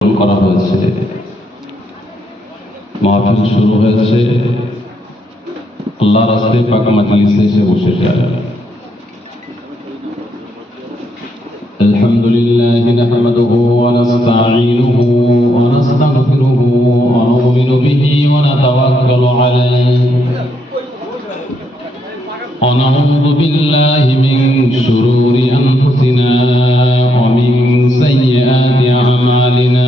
করা হয়েছে। মাহফিল শুরু হয়েছে, আল্লাহর রাস্তায় পাক মজলিসে এসে বসে যায়। আলহামদুলিল্লাহ নাহমাদুহু ওয়া নাস্তাঈনুহু ওয়া নাস্তাগফিরুহু ওয়া নু'মিনু বিহি ওয়া নাতাওয়াক্কালু আলাইহি ওয়া নাউযু বিল্লাহি মিন শুরুরি আনফুসিনা ওয়া মিন সাইয়্যাতি আ'মালিনা।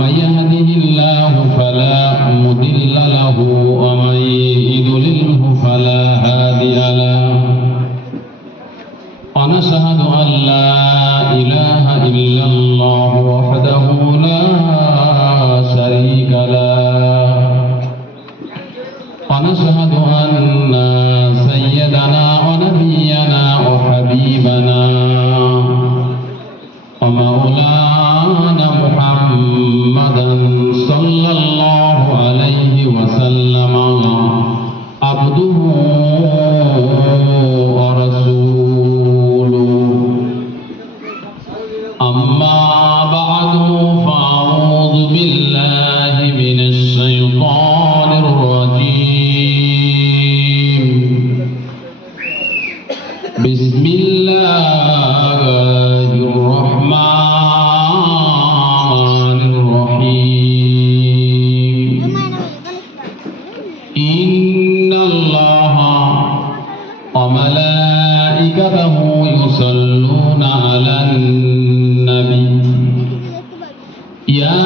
من يهده الله فلا مضل له ومن يضلله فلا هادي له ونشهد أن لا إله إلا الله وحده لا شريك له ونشهد أن سيدنا ونبينا وحبيبنا ومولانا محمدا صلى الله عليه وسلم عبده ورسوله أما بعد فأعوذ بالله من الشيطان الرجيم بسم الله الرحمن الرحيم إن الله وملائكته يصلون على النبي يا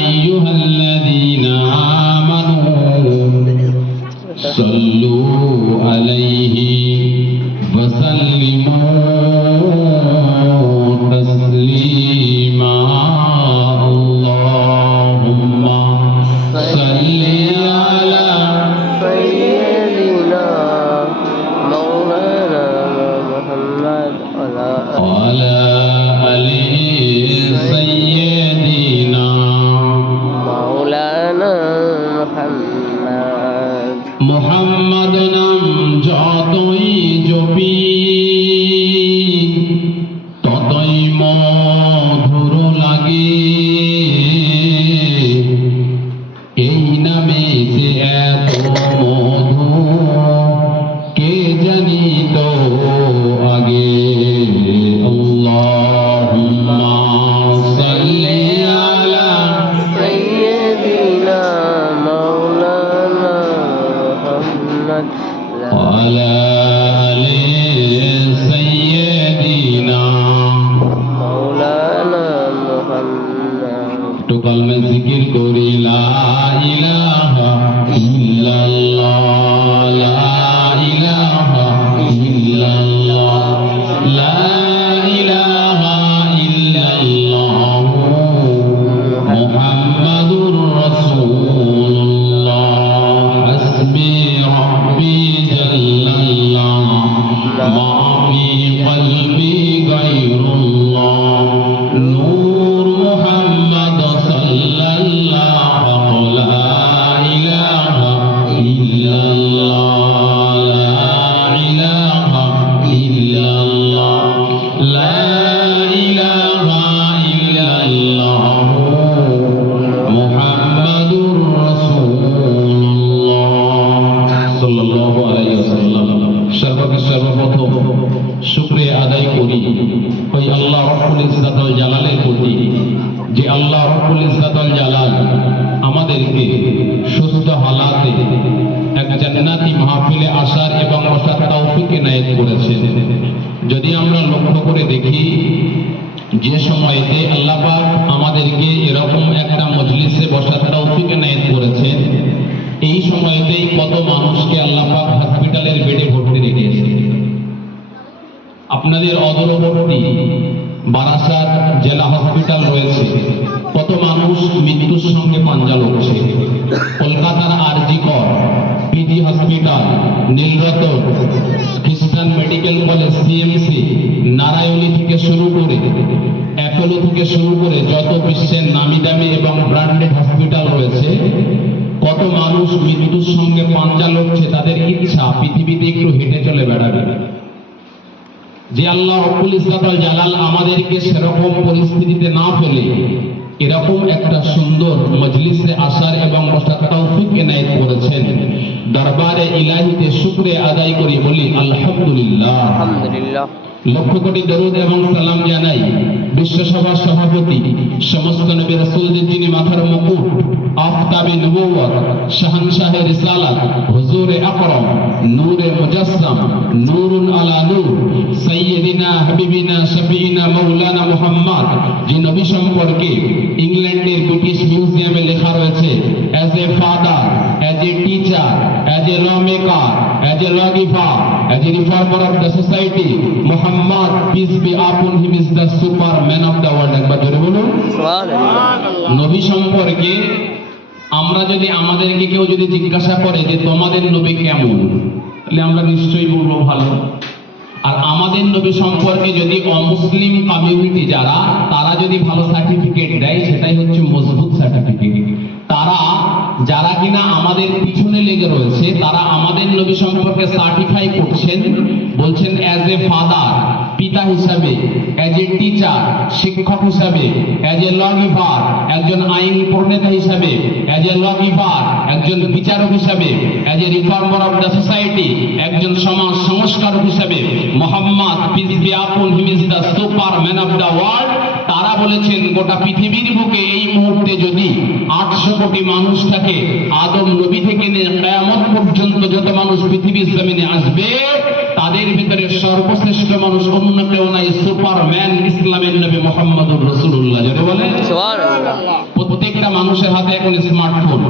أيها الذين آمنوا صلوا عليه وسلموا تسليما اللهم صل على سيدنا مولانا محمد وعلى آل سيدنا مولانا محمد মুহাম্মদ নাম যতই জপি ততই মধুর লাগে। এই নামে যে এত মধু কে জানি তো আগে। আল্লাহুম্মা সাল্লি আলা سيدنا مولانا محمد وعلى آل سيدنا مولانا محمد একটু কলমে জিকির করি লা ইলাহা ইল্লাল্লাহ লা ইলাহা ইল্লাল্লাহ লা ইলাহা ইল্লাল্লাহ মুহাম্মাদুর রাসূলুল্লাহ হাসবি রাব্বি জাল্লাল্লাহ মা ফি কলবি গায়রুল্লাহ নূর মুহাম্মদ সাল্লাল্লাহু লা ইলাহা ইল্লাল্লাহ লা ইলাহা ইল্লাল্লাহ লা ইলাহা ইল্লাল্লাহ মুহাম্মাদুর রাসূলুল্লাহ সাল্লাল্লাহু আলাইহি ওয়াসাল্লাম। সর্বপ্রথম শুকরিয়া আদায় করি ওই আল্লাহ রাব্বুল ইজ্জত ওয়াল জালালের প্রতি, যে আল্লাহ রাব্বুল ইজ্জত ওয়াল জালাল আমাদেরকে সুস্থ হালাতে এক জান্নাতি মাহফিলে আসার এবং বসার তৌফিক এনায়েত করেছেন। যদি আমরা লক্ষ্য করে দেখি, যে সময়তে আল্লাহ পাক আমাদেরকে এরকম একটা মজলিসে বসার তৌফিক এনায়েত করেছেন, এই সময়তেই কত মানুষকে আল্লাহ পাক হসপিটালের বেডে ভর্তি রেখেছে। আপনাদের অদূরবর্তী বারাসাত জেলা হসপিটাল রয়েছে, কত মানুষ মৃত্যুর সঙ্গে পাঞ্জা লড়ছে। কলকাতার আরজি কর, পিজি হসপিটাল, নীলরতন, খ্রিস্টান মেডিকেল কলেজ, সিএমসি, নারায়ণী থেকে শুরু করে অ্যাপোলো থেকে শুরু করে যত বিশ্বের নামি দামি এবং ব্র্যান্ডেড হসপিটাল রয়েছে, কত মানুষ মৃত্যুর সঙ্গে পাঞ্জা লড়ছে। তাদের ইচ্ছা পৃথিবীতে একটু হেঁটে চলে বেড়াবে। যে আল্লাহ রব্বুল ইজ্জাতুল জালাল আমাদেরকে সেরকম পরিস্থিতিতে না ফেলে এরকম একটা সুন্দর মজলিসে আসার এবং বসার তৌফিক এনায়েত করেছেন। দরবারে ইলাহিতে শুকরিয়া আদায় করি, বলি আলহামদুলিল্লাহ। আলহামদুলিল্লাহ। লক্ষ কোটি দরুদ এবং সালাম জানাই বিশ্বসভার সভাপতি, সমস্ত নবী রাসূলদের যিনি মাথার মুকুট, আফতাবে নবুয়ত, শাহনশাহে রিসালাত, হুজুরে আকরাম, নূরে মুজাসসাম, নূরুন আলা নূর, সাইয়্যিদিনা হাবিবিনা শফিইনা মাওলানা মুহাম্মদ, যে নবী সম্পর্কে ইংল্যান্ডের ব্রিটিশ মিউজিয়ামে লেখা রয়েছে as a father, as a teacher, as a law maker, as a lawgiver, as a reformer of the society, Muhammad peace be upon him is the superman of the world. একবার জোরে বলুন সুবহানাল্লাহ। নবী সম্পর্কে আমরা যদি আমাদেরকে কেউ যদি জিজ্ঞাসা করে যে তোমাদের নবী কেমন, তাহলে আমরা নিশ্চয়ই বলবো ভালো। আর আমাদের নবী সম্পর্কে যদি অমুসলিম কমিউনিটি যারা, তারা যদি ভালো সার্টিফিকেট দেয়, সেটাই হচ্ছে মজবুত সার্টিফিকেট। তারা যারা কিনা আমাদের পিছনে লেগে রয়েছে, তারা আমাদের নবী সম্পর্কে সার্টিফাই করছেন, বলছেন অ্যাজ এ ফাদার, পিতা হিসাবে, অ্যাজ এ টিচার, শিক্ষক হিসাবে, অ্যাজ এ লগিভার, একজন আইন প্রণেতা হিসাবে, অ্যাজ এ লগিভার, একজন বিচারক হিসাবে, as a reformer of the society, একজন সমাজ সংস্কারক হিসাবে, Muhammad peace be upon him is the superman of the world. তারা বলেছেন গোটা পৃথিবীর বুকে এই মুহূর্তে যদি 800 কোটি মানুষ থাকে, আদম নবী থেকে নিয়ে কিয়ামত পর্যন্ত যত মানুষ পৃথিবীর জমিনে আসবে, তাদের ভিতরে সর্বশ্রেষ্ঠ মানুষ অন্য কেউ নাই, সুপারম্যান ইসলামের নবী মুহাম্মদুর রাসূলুল্লাহ। যারা বলে সুবহানাল্লাহ। প্রত্যেকটা মানুষের হাতে এখন স্মার্টফোন।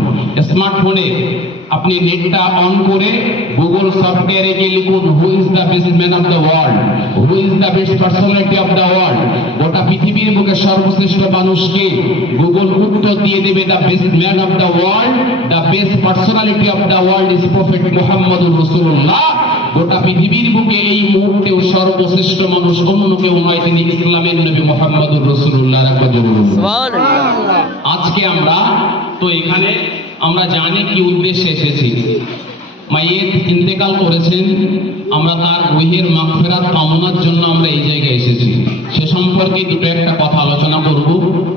স্মার্টফোনে আপনি নেটটা অন করে গুগল সফটওয়্যারে গিয়ে লিখুন who is the best man of the world, who is the best personality of the world. গোটা পৃথিবীর বুকে সর্বশ্রেষ্ঠ মানুষকে গুগল উত্তর দিয়ে দেবে the best man of the world, the best personality of the world is prophet মুহাম্মদুর রাসূলুল্লাহ। গোটা পৃথিবীর বুকে এই মুহূর্তেও সর্বশ্রেষ্ঠ মানুষ অন্য কেউ নয়, তিনি ইসলামের নবী মুহাম্মদুর রাসূলুল্লাহ। একবার জোরে বলুন সুবহানাল্লাহ। আজকে আমরা তো এখানে আমরা জানি কি উদ্দেশ্যে এসেছি। মাইয়েত ইন্তেকাল করেছেন, আমরা তার রূহের মাগফিরাত কামনার জন্য আমরা এই জায়গায় এসেছি। সে সম্পর্কে দুটো একটা কথা আলোচনা করব।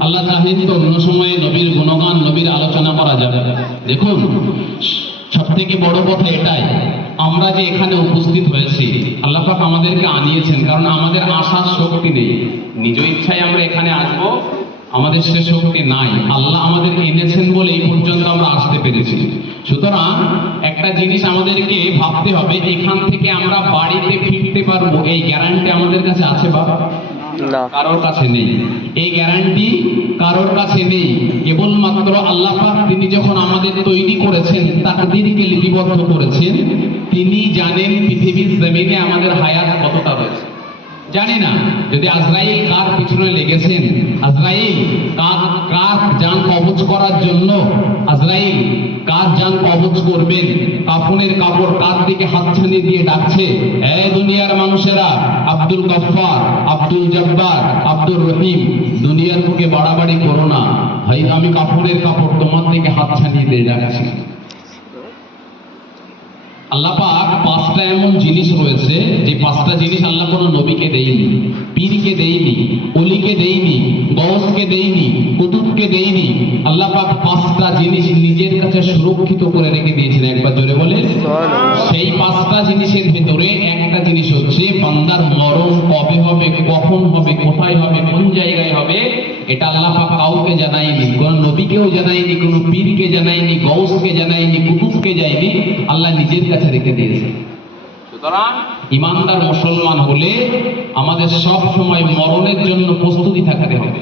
আল্লাহ চাহেন তো অন্য সময়ে নবীর গুণগান, নবীর আলোচনা করা যাবে। দেখুন, সব থেকে বড় কথা এটাই, আমরা যে এখানে উপস্থিত হয়েছি, আল্লাহ পাক আমাদেরকে আনিয়েছেন, কারণ আমাদের আসার শক্তি নেই। নিজ ইচ্ছায় আমরা এখানে আসবো, আমাদের সে শক্তি নাই। আল্লাহ আমাদের এনেছেন বলে এই পর্যন্ত আমরা আসতে পেরেছি। সুতরাং একটা জিনিস আমাদেরকে ভাবতে হবে, এখান থেকে আমরা বাড়িতে ফিরতে পারবো এই গ্যারান্টি আমাদের কাছে আছে বাবা? না, কারোর কাছে নেই। এই গ্যারান্টি কারোর কাছে নেই। কেবলমাত্র আল্লাহ পাক তিনি যখন আমাদের তৈরি করেছেন, তাকদীরকে লিপিবদ্ধ করেছেন, তিনি জানেন পৃথিবীর জমিনে আমাদের হায়াত কতটা রয়েছে। জানি না যদি আজরাইল কার পিছনে লেগেছেন, আজরাইল কার জান কবজ করার জন্য, আজরাইল কার জান কবজ করবেন, কাফনের কাপড় কার দিকে হাতছানি দিয়ে ডাকছে, এ দুনিয়ার মানুষেরা, আব্দুল গফফার, আব্দুল জব্বার, আব্দুর রহিম, দুনিয়ার বুকে বাড়াবাড়ি করো না ভাই, আমি কাফনের কাপড় তোমার দিকে হাতছানি দিয়ে ডাকছি। আল্লাহ পাক পাঁচটা এমন জিনিস রয়েছে, যে পাঁচটা জিনিস আল্লাহ কোনো নবীকে দেয়নি, পীরকে দেয়নি, ওলিকে দেয়নি, গৌসকে দেয়নি, কুতুবকে দেয়নি। আল্লাহ পাক পাঁচটা জিনিস নিজের কাছে সুরক্ষিত করে রেখে দিয়েছেন। একবার জোরে বলে সেই পাঁচটা জিনিসের ভিতরে একটা জিনিস হচ্ছে বান্দার মরণ কবে হবে, কখন হবে, কোথায় হবে, কোন জায়গায় হবে, এটা আল্লাহ পাক কাউকে জানায়নি, কোন নবীকেও জানায়নি, কোন পীরকে জানায়নি, গৌসকে জানায়নি, কুতুবকে যায়নি, আল্লাহ নিজের কাছে রেখে দিয়েছে। সুতরাং ইমানদার মুসলমান হলে আমাদের সব সময় মরণের জন্য প্রস্তুতি থাকতে হবে।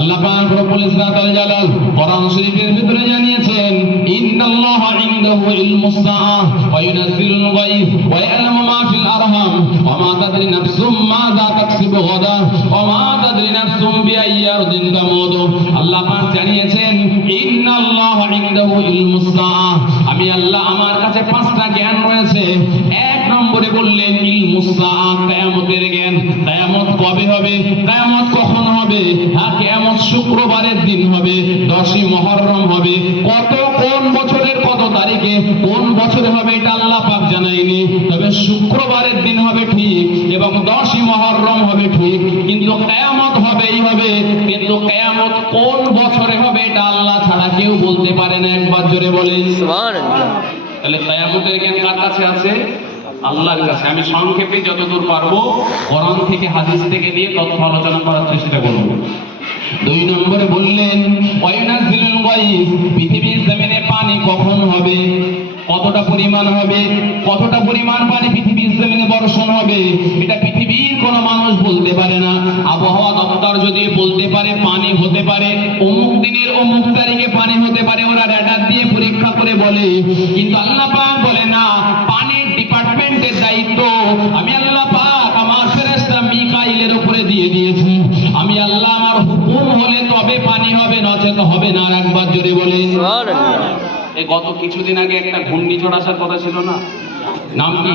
আল্লাহ পাক রব্বুল ইজ্জাত ওয়াল জালাল কোরআন শরীফের ভিতরে জানিয়েছেন, ইন্নাল্লাহা ইনদাহু ইলমুস সাআহ ওয়া ইউনাজ্জিলুল গায়ব ওয়া ইয়ালামু মা ফিল আরহাম ওয়া মা তাদরি নাফসুম মাযা তাকসিবু গাদা ওয়া মা তাদরি নাফসুম বিআইয়ি আরদিন তামুত। আল্লাহ পাক জানিয়েছেন, ইন্নাল্লাহা ইনদাহু ইলমুস সাআহ, আমি আল্লাহ আমার কাছে পাঁচটা জ্ঞান রয়েছে। এক নম্বরে বললেন ইলমুস সাআহ, কিয়ামতের জ্ঞান। কিয়ামত কবে হবে, কিয়ামত কখন হবে, কিয়ামত শুক্রবারের দিন হবে, 10ই মুহররম হবে, কোন বছরের কত তারিখে, কোন বছরে হবে এটা আল্লাহ পাক জানায়নি, তবে শুক্রবারের দিন হবে ঠিক এবং 10ই মুহররম হবে ঠিক, কিন্তু কিয়ামত হবেই হবে। কিন্তু কিয়ামত কোন বছরে হবে এটা আল্লাহ ছাড়া কেউ বলতে পারে না। একবার জোরে বলেন সুবহানাল্লাহ। তাহলে কিয়ামতের জ্ঞান কার কাছে আছে? আল্লাহর কাছে। আমি সংক্ষেপে যতদূর পারবো কোরআন থেকে হাদিস থেকে দিয়ে তথ্য আলোচনা করার চেষ্টা করব। 2 নম্বরে বললেন ওয়ায়ুনাজ্জিলুল গায়স, পৃথিবীর জমিনে পানি কখন হবে, কতটা পরিমাণ হবে, কতটা পরিমাণ পানি পৃথিবীর জমিনে বর্ষণ হবে, এটা পৃথিবীর কোনো মানুষ বলতে পারে না। আবহাওয়া দপ্তর যদি বলতে পারে পানি হতে পারে, অমুক দিনের অমুক তারিখে পানি হতে পারে, ওরা রেডার দিয়ে পরীক্ষা করে বলে, কিন্তু আল্লাহ পাক বলে না, পানির ডিপার্টমেন্টের দায়িত্ব আমি আল্লাহ পাক আমার ফেরেশতা মিকাইলের উপরে দিয়ে দিয়েছি। আমি আল্লাহ আমার হুকুম হলে তবে পানি হবে, নচেত হবে না। আর একবার জোরে বলেন সুবহানাল্লাহ। এই গত কিছুদিন আগে একটা ঘূর্ণিঝড় আসার কথা ছিল না, নাম কি?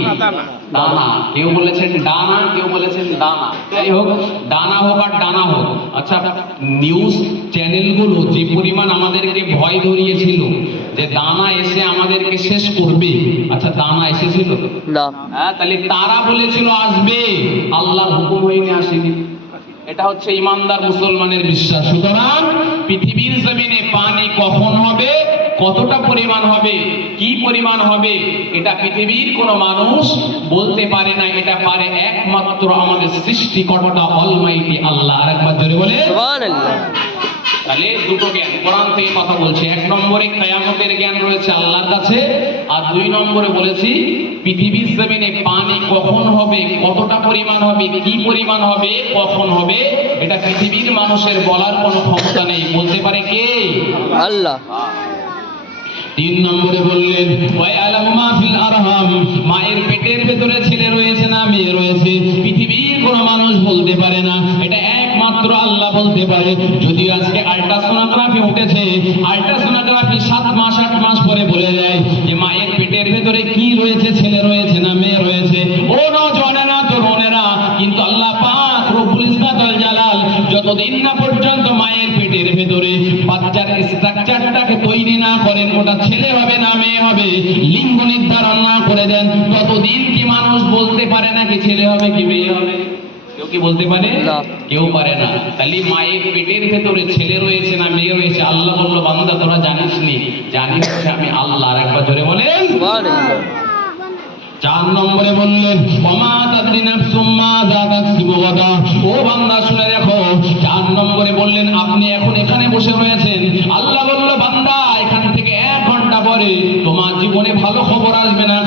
ডানা। কেউ বলেছেন ডানা, কেউ বলেছেন দানা। যাই হোক, ডানা হোক আর ডানা হোক, আচ্ছা নিউজ চ্যানেলগুলো যে পরিমাণ আমাদেরকে ভয় ধরিয়েছিল যে দানা এসে আমাদেরকে শেষ করবে, আচ্ছা দানা এসেছিল? না। হ্যাঁ, তাহলে তারা বলেছিল আসবে, আল্লাহর হুকুম হয়নি, আসেনি। এটা হচ্ছে ইমানদার মুসলমানের বিশ্বাস। সুতরাং পৃথিবীর জমিনে পানি কখন হবে, কতটা পরিমাণ হবে, কি পরিমাণ হবে, এটা পৃথিবীর কোনো মানুষ বলতে পারে না। এটা পারে একমাত্র আমাদের সৃষ্টিকর্তা অলমাইটি আল্লাহ। আর একবার জোরে বলে সুবহানাল্লাহ। তাহলে দুটো জ্ঞান কোরআন থেকে কথা বলছে। 1 নম্বরে কিয়ামতের জ্ঞান রয়েছে আল্লাহর কাছে, আর 2 নম্বরে বলেছি পৃথিবীর জমিনে পানি কখন হবে, কতটা পরিমাণ হবে, কি পরিমাণ হবে, কখন হবে, এটা পৃথিবীর মানুষের বলার কোনো ক্ষমতা নেই। বলতে পারে কে? আল্লাহ। 3 নম্বরে বললেন ওয়ায়ালামু মা ফিল আরহাম, মায়ের পেটের ভেতরে ছেলে রয়েছে না মেয়ে রয়েছে, পৃথিবীর কোনো মানুষ বলতে পারে না, এটা একমাত্র আল্লাহ বলতে পারে। যদিও আজকে আল্ট্রাসোনোগ্রাফি উঠেছে, আল্ট্রাসোনোগ্রাফি 7 মাস 8 মাস পরে বলে দেয় যে মায়ের পেটের ভেতরে কি রয়েছে, ছেলে রয়েছে না মেয়ে রয়েছে। ও নওজওয়ানেরা, তরুণেরা, কিন্তু আল্লাহ পাক রব্বুল ইজ্জত ওয়াল জালাল যতদিন না পর্যন্ত মায়ের পেটের ভেতরে বাচ্চার স্ট্রাকচারটাকে তৈরি না করেন, ওটা ছেলে হবে না মেয়ে হবে, লিঙ্গ নির্ধারণ না করে দেন, ততদিন কি মানুষ বলতে পারে না কি ছেলে হবে কি মেয়ে হবে? কেউ কি বলতে পারে? না। কেউ পারে না। তাহলে মায়ের পেটের ভেতরে ছেলে রয়েছে না মেয়ে রয়েছে, আল্লাহ বলল বান্দা তোরা জানিস নি, জানি হচ্ছে আমি আল্লাহ। আর একবার জোরে বলেন সুবহানাল্লাহ। 4 নম্বরে বললেন ওমা তাদরি নাফসুম মাযা তাকসিবু গাদা, ও বান্দা শুনে রাখো। 4 নম্বরে বললেন আপনি এখন এখানে বসে রয়েছেন, আল্লাহ বলল বান্দা এখান থেকে 1 ঘন্টা পরে তোমার জীবনে ভালো খবর আসবে না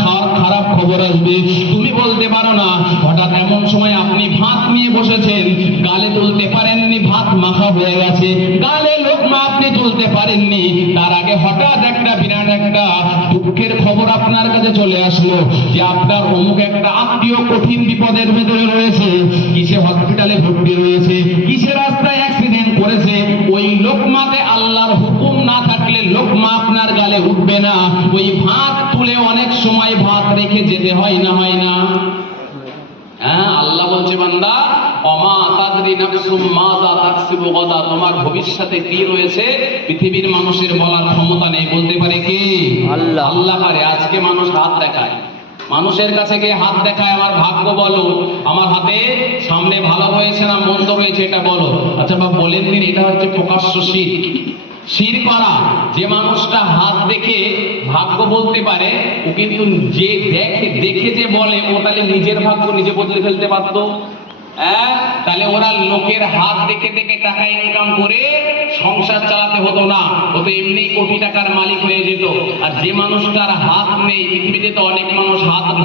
খারাপ খবর আসবে। তুমি বলতে পারো না, হঠাৎ এমন সময় আপনি ভাত নিয়ে বসেছেন, গালে তুলতে পারেননি, ভাত মাখা হয়ে গেছে, গালে লোকমা আপনি তুলতে পারেননি, তার আগে হঠাৎ একটা বিরাট একটা দুঃখের খবর আপনার কাছে চলে আসলো যে আপনার অমুক একটা আত্মীয় কঠিন বিপদের ভেতরে রয়েছে, কিসে হসপিটালে ভর্তি রয়েছে, কিসে রাস্তায় অ্যাক্সিডেন্ট করেছে। ওই লোকমাতে আল্লাহর হুকুম না থাকলে লোকমা আপনার গালে উঠবে না। ওই ভাত তুলে অনেক সময় ভাত রেখে যেতে হয় না, হয় না? হ্যাঁ, আল্লাহ বলছে বান্দা ওমা তাদরি নাফসুম মাযা তাকসিবু গাদা, তোমার ভবিষ্যতে কি রয়েছে পৃথিবীর মানুষের বলার ক্ষমতা নেই। বলতে পারে কে? আল্লাহ। আল্লাহ পারে। আজকে মানুষ হাত দেখায়, মানুষের কাছে গিয়ে হাত দেখায়, আমার ভাগ্য বলো, আমার হাতে সামনে ভালো রয়েছে না মন্দ রয়েছে এটা বলো। আচ্ছা বাবা বলেন দিন, এটা হচ্ছে প্রকাশ্য শিরক। শিরক করা, যে মানুষটা হাত দেখে ভাগ্য বলতে পারে, ও কিন্তু যে দেখে যে বলে, ও তাহলে নিজের ভাগ্য নিজে বদলে ফেলতে পারতো। হ্যাঁ, তাহলে ওরা লোকের হাত দেখে দেখে টাকা ইনকাম করে সংসার চালাতে হতো না, ও তো এমনি কোটি টাকার মালিক হয়ে যেত। আর যে মানুষটার হাত নেই, পৃথিবীতে তো অনেক মানুষ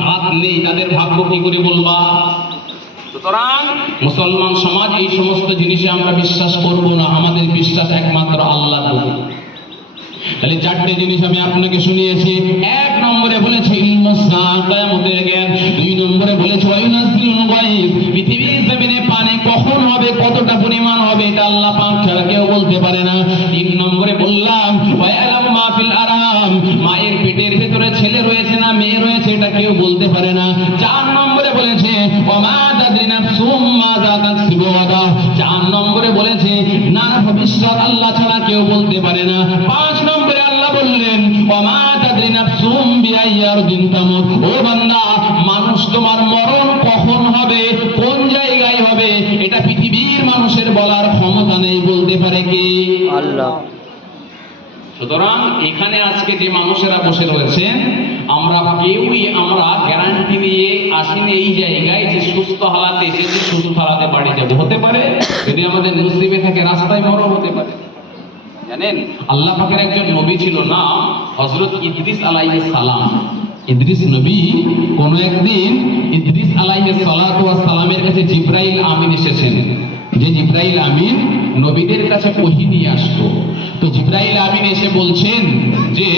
হাত নেই, তাদের ভাগ্য কি করে বলবা? সুতরাং মুসলমান সমাজ এই সমস্ত জিনিসে আমরা বিশ্বাস করব না, আমাদের বিশ্বাস একমাত্র আল্লাহর উপর। তাহলে 4টে জিনিস আমি আপনাকে শুনিয়েছি। 1 নম্বরে বলেছে ইলমুস সাআ, কিয়ামতের জ্ঞান। 2 নম্বরে বলেছে ওয়ায়ুনাজ্জিলুল গায়স, পৃথিবীর জমিনে পানি কখন হবে, কতটা পরিমাণ হবে, এটা আল্লাহ পাক ছাড়া কেউ বলতে পারে না। 3 নম্বরে বললাম ওয়ায়ালামু মা ফিল আরহাম, মায়ের পেটের ভেতরে ছেলে রয়েছে না মেয়ে রয়েছে, এটা কেউ বলতে পারে না। 4 নম্বরে বলেছে ওমা তাদরি নাফসুম মাযা তাকসিবু গাদা। 4 নম্বরে বলেছে না, ভবিষ্যৎ আল্লাহ ছাড়া কেউ বলতে পারে না। 5 নম্বরে আল্লাহ বললেন ওমা তাদরি নাফসুম পৃথিবীর মানুষের বলার ক্ষমতা নেই, বলতে পারে কে? আল্লাহ। সুতরাং এখানে আজকে যে মানুষেরা বসে রয়েছেন, আমরা কেউই আমরা গ্যারান্টি নিয়ে আসিনি এই জায়গায় যে সুস্থ হালাতে এসেছি, সুস্থ হালাতে বাড়ি যাবো। হতে পারে যদি আমাদের নসিবে থাকে রাস্তায় মরণ হতে পারে। জানেন আল্লাহ পাকের একজন নবী ছিল, না হযরত ইদ্রিস আলাইহিস সালাম। ইদ্রিস নবী কোন একদিন ইদ্রিস আলাইহিস সালাতু ওয়াস সালামের কাছে জিবরাইল আমিন এসেছেন, যে জিবরাইল আমিন নবীদের কাছে ওহী নিয়ে আসতো। তো জিবরাইল আমিন এসে বলছেন যে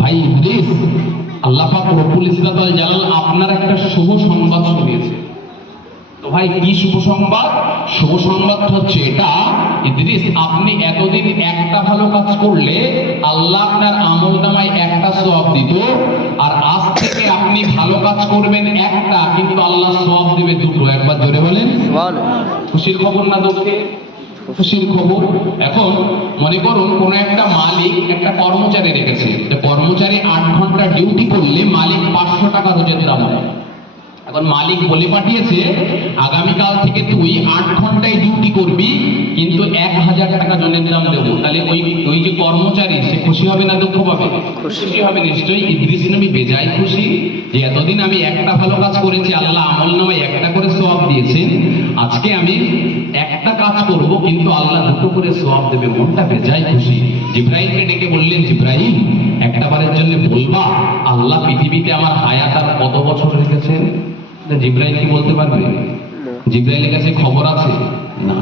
ভাই ইদ্রিস, আল্লাহ পাক রব্বুল ইজ্জত ওয়াল জালাল আপনার একটা শুভ সংবাদ শুনিয়েছে। তো ভাই কি শুভ সংবাদ? শুভ সংবাদ হচ্ছে এটা, ইদ্রিস আপনি এতদিন একটা ভালো কাজ করলে আল্লাহ আপনার আমলনামায় একটা সওয়াব দিত, আর আজ থেকে আপনি ভালো কাজ করবেন একটা, কিন্তু আল্লাহ সওয়াব দেবে দুটো। একবার জোরে বলেন সুবহানাল্লাহ। খুশির খবর না দুঃখের? খুশির খবর। এখন মনে করুন কোন একটা মালিক একটা কর্মচারী রেখেছে, কর্মচারী 8 ঘন্টা ডিউটি করলে মালিক 500 টাকা রোজের দাম হয়। এখন মালিক বলে পাঠিয়েছে আগামীকাল থেকে তুই 8 ঘন্টায় ডিউটি করবি, কিন্তু 1000 টাকা জনের দাম দেবো। তাহলে ওই যে কর্মচারী সে খুশি হবে না দুঃখ পাবে? খুশি হবে নিশ্চয়ই। ইদ্রিস নবী বেজায় খুশি যে এতদিন আমি একটা ভালো কাজ করেছি, আল্লাহ আমলনামায় একটা করে সওয়াব দিয়েছেন, আজকে আমি একটা কাজ করব কিন্তু আল্লাহ দুটো করে সওয়াব দেবে। মনটা বেজায় খুশি। জিবরাইলকে ডেকে বললেন, জিবরাইল একটা বারের জন্য বলবা আল্লাহ পৃথিবীতে আমার হায়াত আর কত বছর রেখেছেন? জিবরাইল কি বলতে পারবে? জিবরাইলের কাছে খবর আছে না।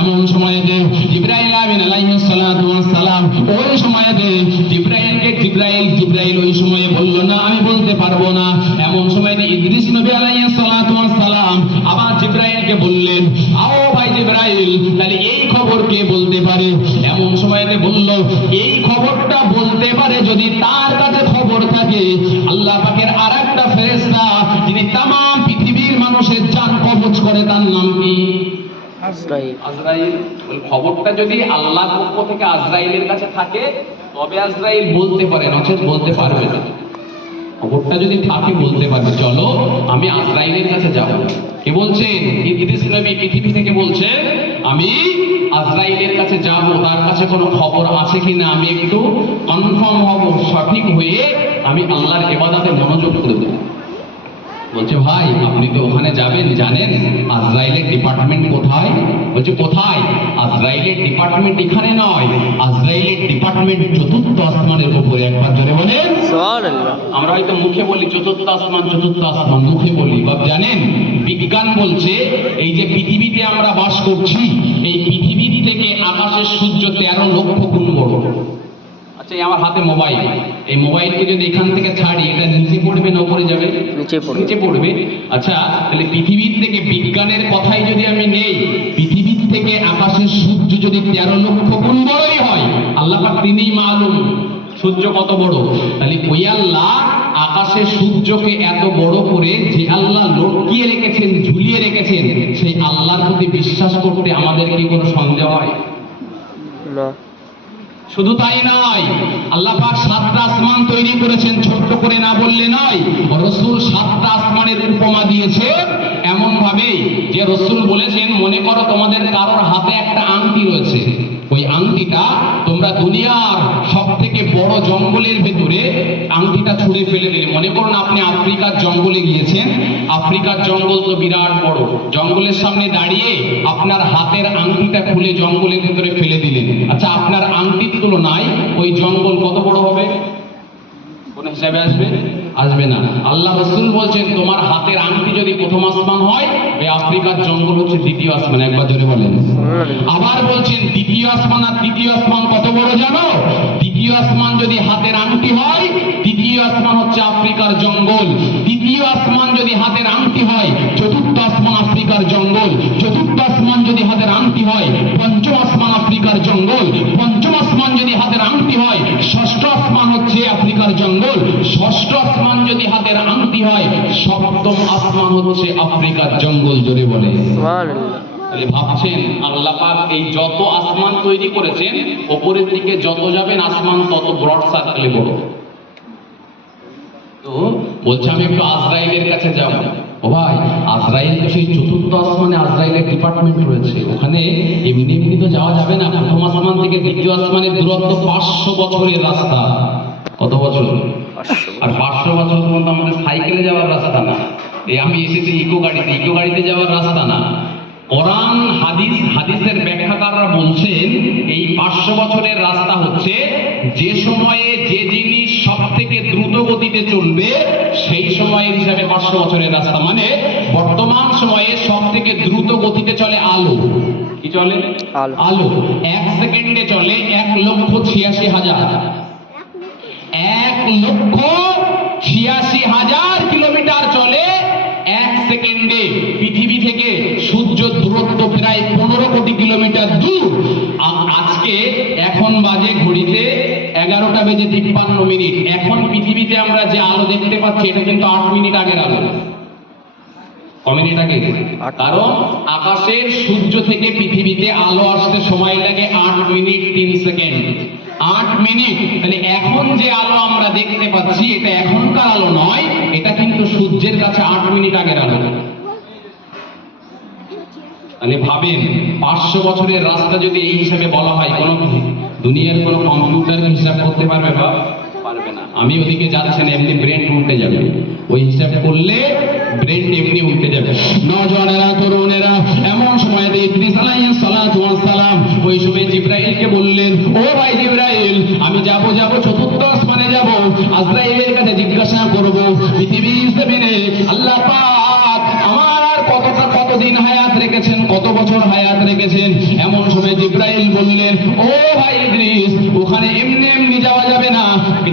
এমন সময়তে জিবরাইল আমিন আলাইহিস সালাতু ওয়াস সালাম ওই সময়তে জিবরাইল ওই সময়ে বলল না আমি বলতে পারবো না। এমন সময়তে ইদ্রিস নবী আলাইহিস সালাতু ওয়াস সালাম আবার জিবরাইলকে বললেন, আও ভাই জিবরাইল, তাহলে এই খবর কে বলতে পারে? এমন সময়তে বলল, এই খবরটা বলতে পারে যদি তার কাছে খবর থাকে আল্লাহ পাকের আরেকটা ফেরেশতা যিনি तमाम পৃথিবীর মানুষের জান কবজ করে, তার নাম কি? আজরাইল। আজরাইল। খবরটা যদি আল্লাহর পক্ষ থেকে আজরাইলের কাছে থাকে তবে আজরাইল বলতে পারে, নচেত বলতে পারবে না। খবরটা যদি থাকে বলতে পারবে। চলো আমি আজরাইলের কাছে যাব। কে বলছেন? ইদ্রিস নবী পৃথিবী থেকে বলছে আমি আজরাইলের কাছে যাব, তার কাছে কোনো খবর আছে কিনা আমি একটু কনফার্ম হব, সঠিক হয়ে আমি আল্লাহর ইবাদতে মনোযোগ করব। বলছে ভাই আপনি তো ওখানে যাবেন, জানেন আজরাইলের ডিপার্টমেন্ট কোথায়? বলছে কোথায়? আজরাইলের ডিপার্টমেন্ট এখানে নয়, আজরাইলের ডিপার্টমেন্ট চতুর্থ আসমানের উপরে। একবার জোরে বলেন সুবহানাল্লাহ। আমরা হয়তো মুখে বলি চতুর্থ আসমান, চতুর্থ আসমান মুখে বলি, বাপ জানেন বিজ্ঞান বলছে এই যে পৃথিবীতে আমরা বাস করছি, এই পৃথিবী থেকে আকাশের সূর্য 13 লক্ষ গুণ বড়। আচ্ছা এই আমার হাতে মোবাইল, এই মোবাইলকে যদি এখান থেকে ছাড়ি এটা নিচে পড়বে না উপরে যাবে? নিচে পড়বে। আচ্ছা তাহলে পৃথিবীর থেকে বিজ্ঞানের কথাই যদি আমি নেই, পৃথিবীর থেকে আকাশের সূর্য যদি 13 লক্ষ গুণ বড়ই হয়, আল্লাহ পাক তিনিই মালুম সূর্য কত বড়। তাহলে ওই আল্লাহ আকাশের সূর্যকে এত বড় করে যে আল্লাহ লটকিয়ে রেখেছেন, ঝুলিয়ে রেখেছেন, সেই আল্লাহর প্রতি বিশ্বাস করতে আমাদের কি কোনো সন্দেহ হয়? না। শুধু তাই নয়, আল্লাহ পাক 7টা আসমান তৈরি করেছেন, ছোট্ট করে না বললে নয়। রাসূল 7টা আসমানের উপমা দিয়েছেন এমন ভাবে যে রাসূল বলেছেন মনে করো তোমাদের কারোর হাতে একটা আংটি রয়েছে, ওই আংটিটা তোমরা দুনিয়ার সবথেকে বড় জঙ্গলের ভেতরে আংটিটা ছুঁড়ে ফেলে দিলে। মনে করুন আপনি আফ্রিকার জঙ্গলে গিয়েছেন, আফ্রিকার জঙ্গল তো বিরাট বড়, জঙ্গলের সামনে দাঁড়িয়ে আপনার হাতের আংটিটা খুলে জঙ্গলের ভেতরে ফেলে দিলেন। আচ্ছা আপনার আংটির তুলনায় ওই জঙ্গল কত বড় হবে? কোন হিসাবে আসবে? আসবে না। আল্লাহ রাসূল বলছেন তোমার হাতের আংটি যদি প্রথম আসমান হয়, ওই আফ্রিকার জঙ্গল হচ্ছে দ্বিতীয় আসমান। একবার জোরে বলেন। আবার বলছেন দ্বিতীয় আসমান আর তৃতীয় আসমান কত বড় জানো? দ্বিতীয় আসমান যদি হাতের আংটি হয়, তৃতীয় আসমান হচ্ছে আফ্রিকার জঙ্গল। তৃতীয় আসমান যদি হাতের আংটি হয়, চতুর্থ আসমান আফ্রিকার জঙ্গল। চতুর্থ আসমান যদি হাতের আংটি হয়, পঞ্চম আসমান আফ্রিকার জঙ্গল। পঞ্চম আসমান যদি হাতের আংটি হয়, ষষ্ঠ আসমান হচ্ছে আফ্রিকার জঙ্গল। ষষ্ঠ আসমান যদি হাতের আংটি হয়, সপ্তম আসমান হচ্ছে আফ্রিকার জঙ্গল। জোরে বলে সুবহানাল্লাহ। তাহলে ভাবছেন আল্লাহ পাক এই যত আসমান তৈরি করেছেন, উপরের দিকে যত যাবেন আসমান তত ব্রড সার্কেলে বড়। তো বলছে আমি একটু আজরাইলের কাছে যাব। ও ভাই, আজরাইল তো সেই চতুর্থ আসমানে আজরাইলের ডিপার্টমেন্ট রয়েছে, ওখানে এমনি এমনি তো যাওয়া যাবে না। প্রথম আসমান থেকে দ্বিতীয় আসমানের দূরত্ব 500 বছরের রাস্তা। কত বছর? 500 আর 500 বছর পর্যন্ত আমাদের সাইকেলে যাওয়ার রাস্তা না। এই আমি এসেছি ইকো গাড়িতে যাওয়ার রাস্তা না। কোরআন হাদিসের ব্যাখ্যাকাররা বলছেন এই 500 বছরের রাস্তা হচ্ছে যে সময়ে যে জিনিস সব থেকে দ্রুত গতিতে চলবে সেই সময়ের হিসাবে 500 বছরের রাস্তা। মানে বর্তমান সময়ে সব থেকে দ্রুত গতিতে চলে আলো। কি চলে? আলো। আলো 1 সেকেন্ডে চলে 1,86,000। 1,86,000 কিলোমিটার চলে 1 সেকেন্ডে। পৃথিবী থেকে সূর্য দূরত্ব প্রায় 15 কোটি কিলোমিটার দূর। আজকে এখন বাজে ঘড়িতে 11টা বেজে 53 মিনিট। এখন পৃথিবীতে আমরা যে আলো দেখতে পাচ্ছি এটা কিন্তু 8 মিনিট আগের আলো। কমিনিট আগে? কারণ আকাশের সূর্য থেকে পৃথিবীতে আলো আসতে সময় লাগে 8 মিনিট 3 সেকেন্ড। 8 মিনিট। তাহলে এখন যে আলো আমরা দেখতে পাচ্ছি এটা এখনকার আলো নয়, এটা কিন্তু সূর্যের কাছে 8 মিনিট আগের আলো। তাহলে ভাবেন 500 বছরের রাস্তা যদি এই হিসাবে বলা হয়, কোন দুনিয়ার কোন কম্পিউটার হিসাব করতে পারবে বা পারবে না। আমি ওদিকে যাচ্ছি না, এমনি ব্রেন উল্টে যাবে। ওই হিসাব করলে ব্রেন এমনি উল্টে যাবে। নওজওয়ানেরা, তরুণেরা, এমন সময় ইদ্রিস আলাইহিস সালাতু ওয়াস সালাম ওই সময় জিবরাইলকে বললেন, ও ভাই জিবরাইল, আমি যাব চতুর্থ আসমানে যাব। আজরাইলের কাছে জিজ্ঞাসা করব পৃথিবীর জমিনে আল্লাহ পাক আমার আর কতদিন হায়াত রেখেছেন, কত বছর হায়াত রেখেছেন। এমন সময় জিবরাইল বললেন, ও ভাই ইদ্রিস, ওখানে এমনি যাওয়া যাবে না।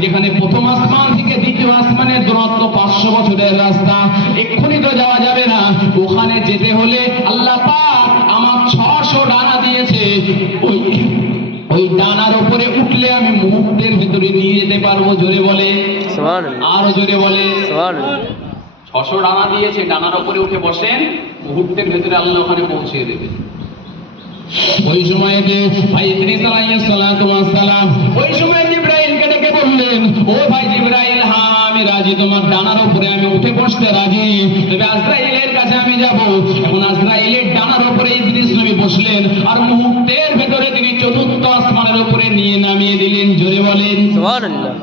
যেখানে প্রথম আসমান থেকে দ্বিতীয় আসমানের দূরত্ব 500 বছরের রাস্তা, এক্ষুনি তো যাওয়া যাবে না। ওখানে যেতে হলে আল্লাহ পাক আমার 600 ডানা দিয়েছে। ওই ডানার উপরে উঠলে আমি মুহূর্তের ভিতরে নিয়ে যেতে পারবো। জোরে বলে সুবহানাল্লাহ। আরো জোরে বলে সুবহানাল্লাহ। 600 ডানা দিয়েছে, ডানার উপরে উঠে বসেন, মুহূর্তের ভিতরে আল্লাহ ওখানে পৌঁছে দেবে। ওই সময়তে ভাই ইদ্রিস আলাইহিস সালাতু ওয়াস সালাম ওই সময় জিবরাইলকে ডেকে বললেন, ও ভাই জিবরাইল, হ্যাঁ আমি রাজি, তোমার ডানার উপরে আমি উঠে বসতে রাজি, তবে আজরাইলের কাছে আমি যাব। এখন আজরাইলের ডানার উপরে ইদ্রিস নবী বসলেন, আর মুহূর্তের ভিতরে তিনি চতুর্থ আসমানের উপরে নিয়ে নামিয়ে দিলেন। জোরে বলেন সুবহানাল্লাহ।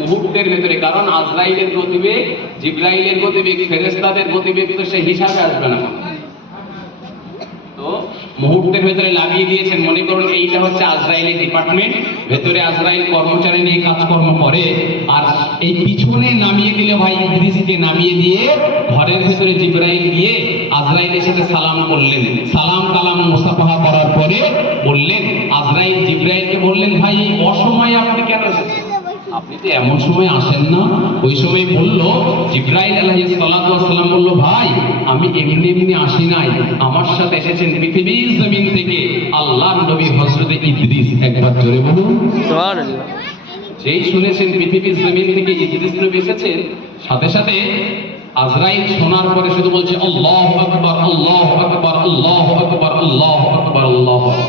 মুহূর্তের ভেতরে। কারণ আজরাইলের গতিবেগ, জিবরাইলের গতিবেগ, ফেরেশতাদের গতিবেগ তো সেই হিসাবে আসবে না। তো মুহূর্তের ভেতরে লাগিয়ে দিয়েছেন। মনে করুন এইটা হচ্ছে আজরাইলের ডিপার্টমেন্ট, ভেতরে আজরাইল কর্মচারী নিয়ে কাজকর্ম করে। আর এই পিছনে নামিয়ে দিলে ভাই ইদ্রিসকে নামিয়ে দিয়ে ঘরের ভেতরে জিবরাইল গিয়ে আজরাইলের সাথে সালাম করলেন। সালাম কালাম মুসাফাহা করার পরে বললেন, আজরাইল জিবরাইলকে বললেন, ভাই এই অসময়ে আপনি কেন এসেছেন? আপনি তো এমন সময় আসেন না। ওই সময় বলল জিবরাইল আলাইহিস সালাতু ওয়াস সালাম বলল, ভাই আমি এমনি আসি নাই, আমার সাথে এসেছেন পৃথিবীর জমিন থেকে আল্লাহর নবী হযরত ইদ্রিস। একবার জোরে বলুন সুবহানাল্লাহ। যেই শুনেছেন পৃথিবীর জমিন থেকে ইদ্রিস নবী এসেছেন, সাথে সাথে আজরাইল শোনার পরে শুধু বলছে আল্লাহু আকবার, আল্লাহু আকবার, আল্লাহু আকবার, আল্লাহু আকবার, আল্লাহু আকবার।